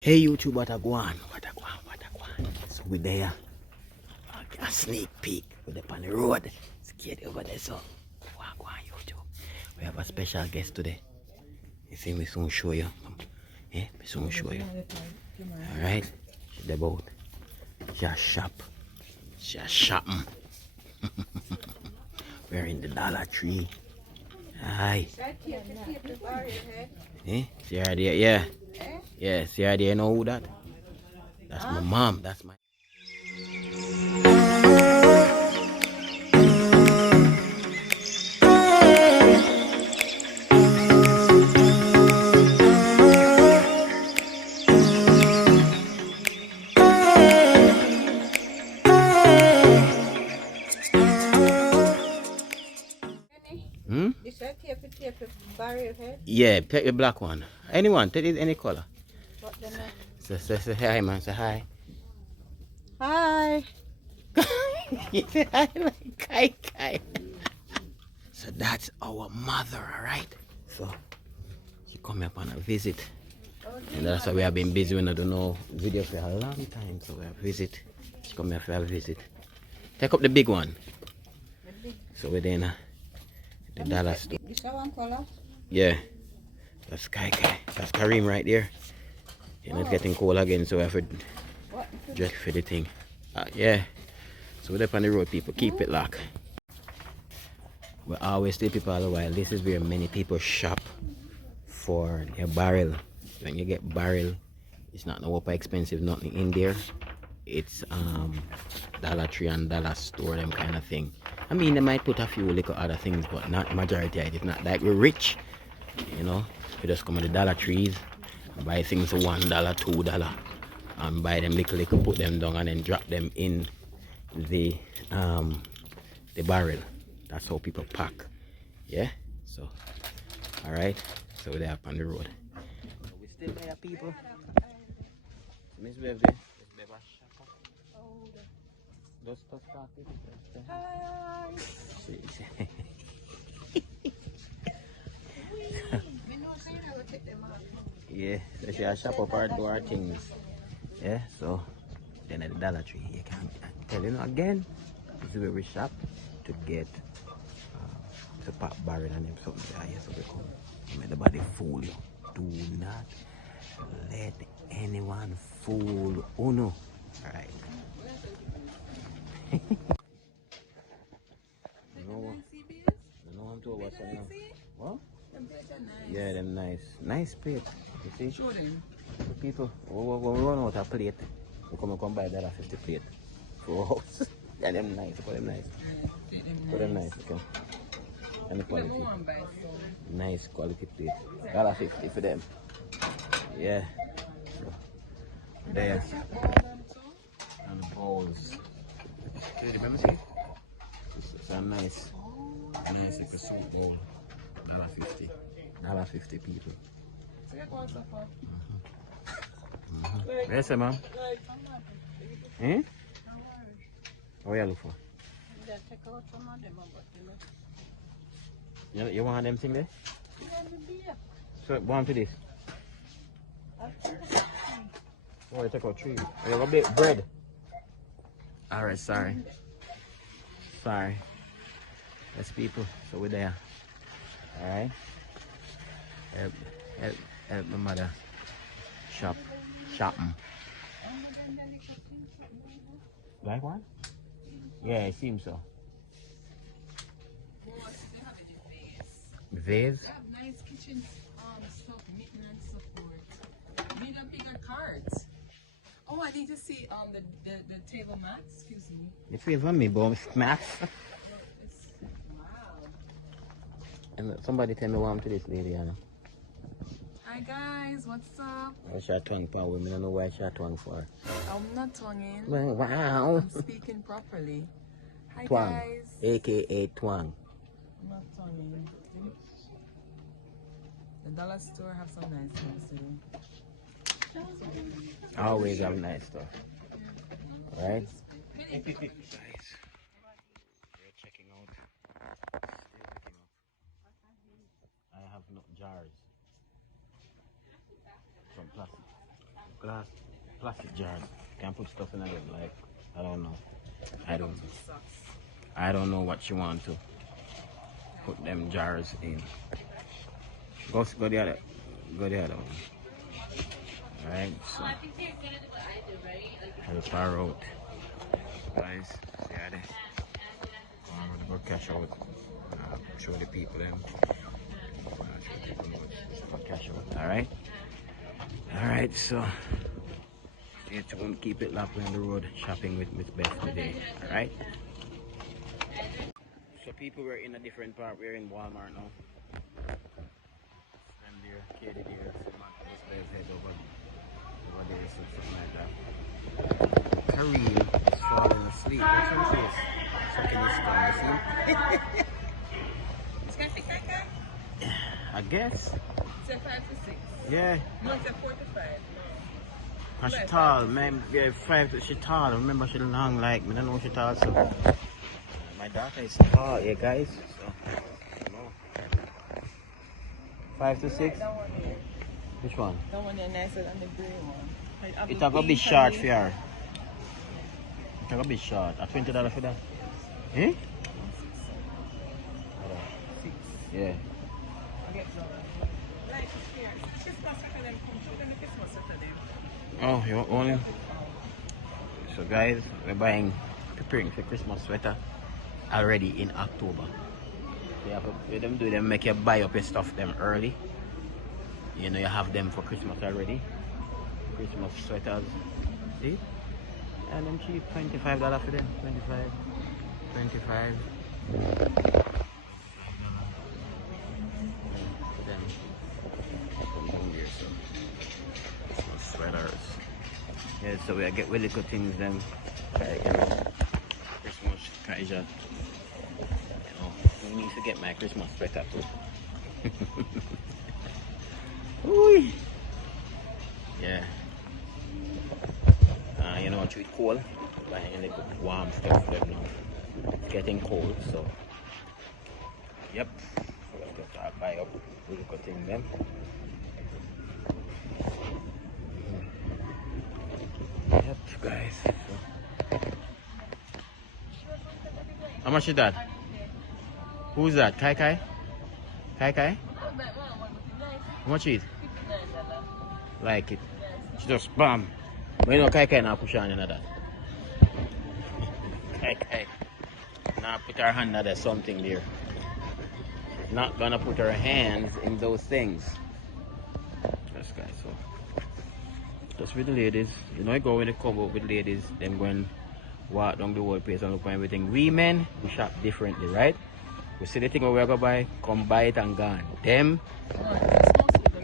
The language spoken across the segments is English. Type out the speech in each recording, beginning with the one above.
Hey YouTube, what a go on, what a go on, what a go on. So we there, a sneak peek. We're up on the road. Scared over there, so go on YouTube. We have a special guest today. You see, we soon show you. Yeah, we soon show you. Alright, she's about. She's shop. She's shopping. We're in the Dollar Tree. Hi. Eh? See her there? Yeah. Yeah, see her there? You know who that? That's my mom. That's my. Hmm? Yeah, take the black one. Anyone, take it any color. Say hi, man. Say hi. Hi. I like Kai Kai. So that's our mother, alright? So she come up on a visit. And that's why we have been busy. We don't know video for a long time. So we have visit. She come here for a visit. Take up the big one. So we're there now. The dollar store. This one color? Yeah. That's Kai Kai. That's Kareem right there. You know, it's getting cold again, so we have to dress for the thing. Yeah. So we're up on the road, people. Keep it locked. We always tell people all the while, this is where many people shop for their barrel. When you get barrel, it's not no expensive, nothing in there. It's Dollar Tree and Dollar Store, them kind of thing. I mean, they might put a few little other things, but not majority of it. It's not like we're rich, you know. We just come to the Dollar Trees, buy things for $1, $2, and buy them little, put them down, and then drop them in the barrel. That's how people pack. Yeah. So, all right. So we're up on the road. So we still there, people. Miss Bebe. Miss Bebe. Just start it. Hi. Yeah, so she has shop up her do her things. Yeah, so then at the Dollar Tree, you can tell you again, this is where we shop to get the pop barrel and them something there. Yeah, so we come. Make nobody fool you. Do not let anyone fool Uno. Alright. No one to what's on. What? Yeah, them nice. Nice plate. You see? Show them. The people, when we run out of plate, we come buy that 50 plate for us. Yeah, them nice. Put them nice. Put them nice, okay. And the quality. Nice quality plate. $50 for them. Yeah. So, there. And the bowls. Hey, remember see? It's a nice little soup bowl. $50. $50 people. Where's it, ma'am? Eh? What are you looking for? You want them thing there? So, go on to this. Oh, you take out 3. Oh, you got a bit bread. Alright, sorry. Sorry. That's people. So we're there. Alright. Help my mother shopping. Like what? Yeah, it seems so. Vase? They have nice kitchen stuff, maintenance support. Bigger cards. Oh, I need to see the table mats. Excuse me. You favor me, but mats. Wow. And somebody tell me what I'm to this lady, Anna. Hi guys, what's up? Why she tongue power? I don't know why she tongue for. I'm not tonguing. Wow. I'm speaking properly. Hi Twang. guys. AKA twang. I'm not tonguing. The dollar store have some nice things too. Always have nice stuff. Right? Guys, we're checking out. Still picking up. I have no jars. Some plastic. glass, plastic jars. You can put stuff in them. Like I don't know. I don't know what you want to put them jars in. Go the other. Go the other one. Alright, so I'll far out. Guys, see how this. I'm gonna go cash out. Show the people them. Cash out. Alright, so stay tuned, keep it locked on the road, shopping with Miss Beth today. Alright? So people, we're in a different part, we're in Walmart now. I'm there, Katie there, so Miss Beth head over there, so something like that. Kareem is falling asleep. What's her face? Sucking his thumb, you see? It's gonna take that guy? I guess. It's a 5 to 6. Yeah. No, it's a 4 to 5. And she tall, man. Yeah, 5 to she tall. Remember she long like me. I don't know she tall, so my daughter is tall, yeah guys. So no. 5 to 6? That one there. Which one? That one there nicer than the grey one. It's gonna be short for her. It's gonna be short. At $20 for that? Eh? 6. Yeah. I get some. Like here, Christmas sweater them come show them the Christmas sweater them. Oh, you want one? So guys, we're preparing for Christmas sweater already in October. They have them make you buy up your stuff them early. You know you have them for Christmas already. Christmas sweaters. See? And them cheap, $25 for them. 25. Then come down here, so Christmas sweaters. Yeah, so we get really good things then. Like Christmas treasure. You know, I need to get my Christmas sweater too. Ooh. Yeah. You know, it's cold. Buying a little warm stuff for them now. It's getting cold, so yep. So let's just buy up really good things them. Yep, guys. So. How much is that? Who's that? Kai Kai? Kai Kai? How much is it? Like it. She just bam. But you know Kai Kai now push on another. Kai Kai. Now put her hand under something there. Not gonna put her hands in those things. That's guys, so just with the ladies. You know, I go when they come up with ladies, them going walk down the whole place and look for everything. We men, we shop differently, right? We see the thing we're gonna buy, come buy it and gone. Them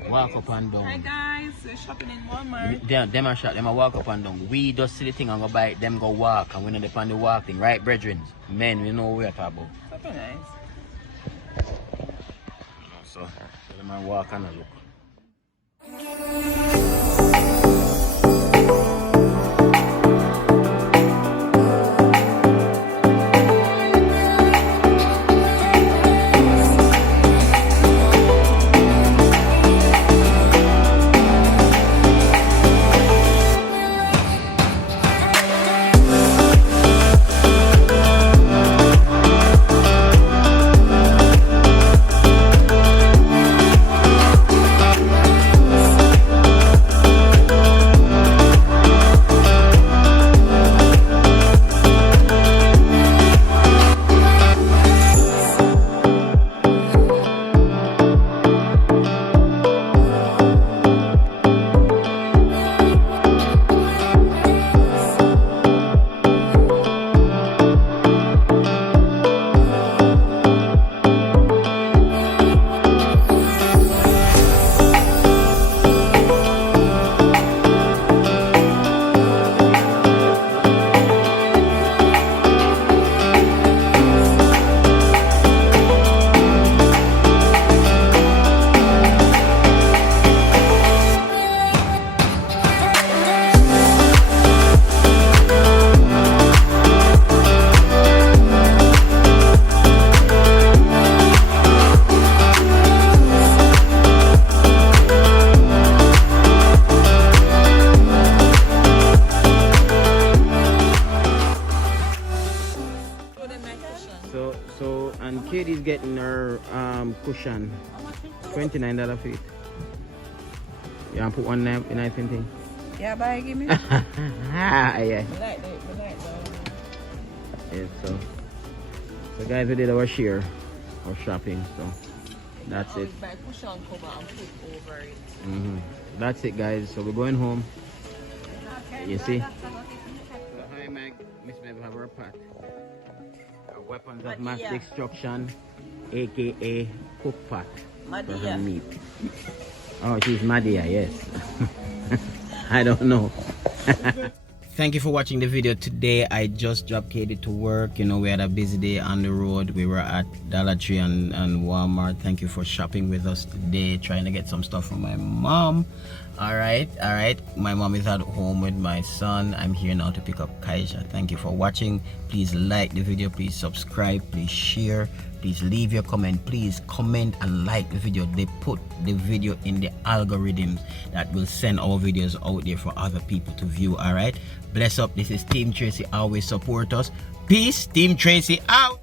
walk up and down. Hi guys, we're shopping in Walmart. Them are shop, them are walk up and down. We just see the thing and go buy it, them go walk, and we know they on the walk thing, right, brethren? Men, we know what we're talking about. That's nice. So them are walk and look. Katie's getting her cushion. $29 for it. You want to put one in I think? Yeah, buy give me. Yeah. I like that. Yeah, so guys, we did our share of shopping, so that's it. Buy cushion cover and put over it. That's it, guys. So we're going home. Okay. You see? So hi, Meg. Miss Meg have her pot. Weapons of mass destruction, aka cook pot for her meat. Oh, she's Madia, yes. I don't know. Thank you for watching the video today. I just dropped Katie to work. You know, we had a busy day on the road. We were at Dollar Tree and Walmart. Thank you for shopping with us today, trying to get some stuff from my mom. All right. My mom is at home with my son. I'm here now to pick up Kaisha. Thank you for watching. Please like the video. Please subscribe. Please share. Please leave your comment. Please comment and like the video. They put the video in the algorithms that will send our videos out there for other people to view. All right. Bless up. This is Team Tracy. Always support us. Peace. Team Tracy out.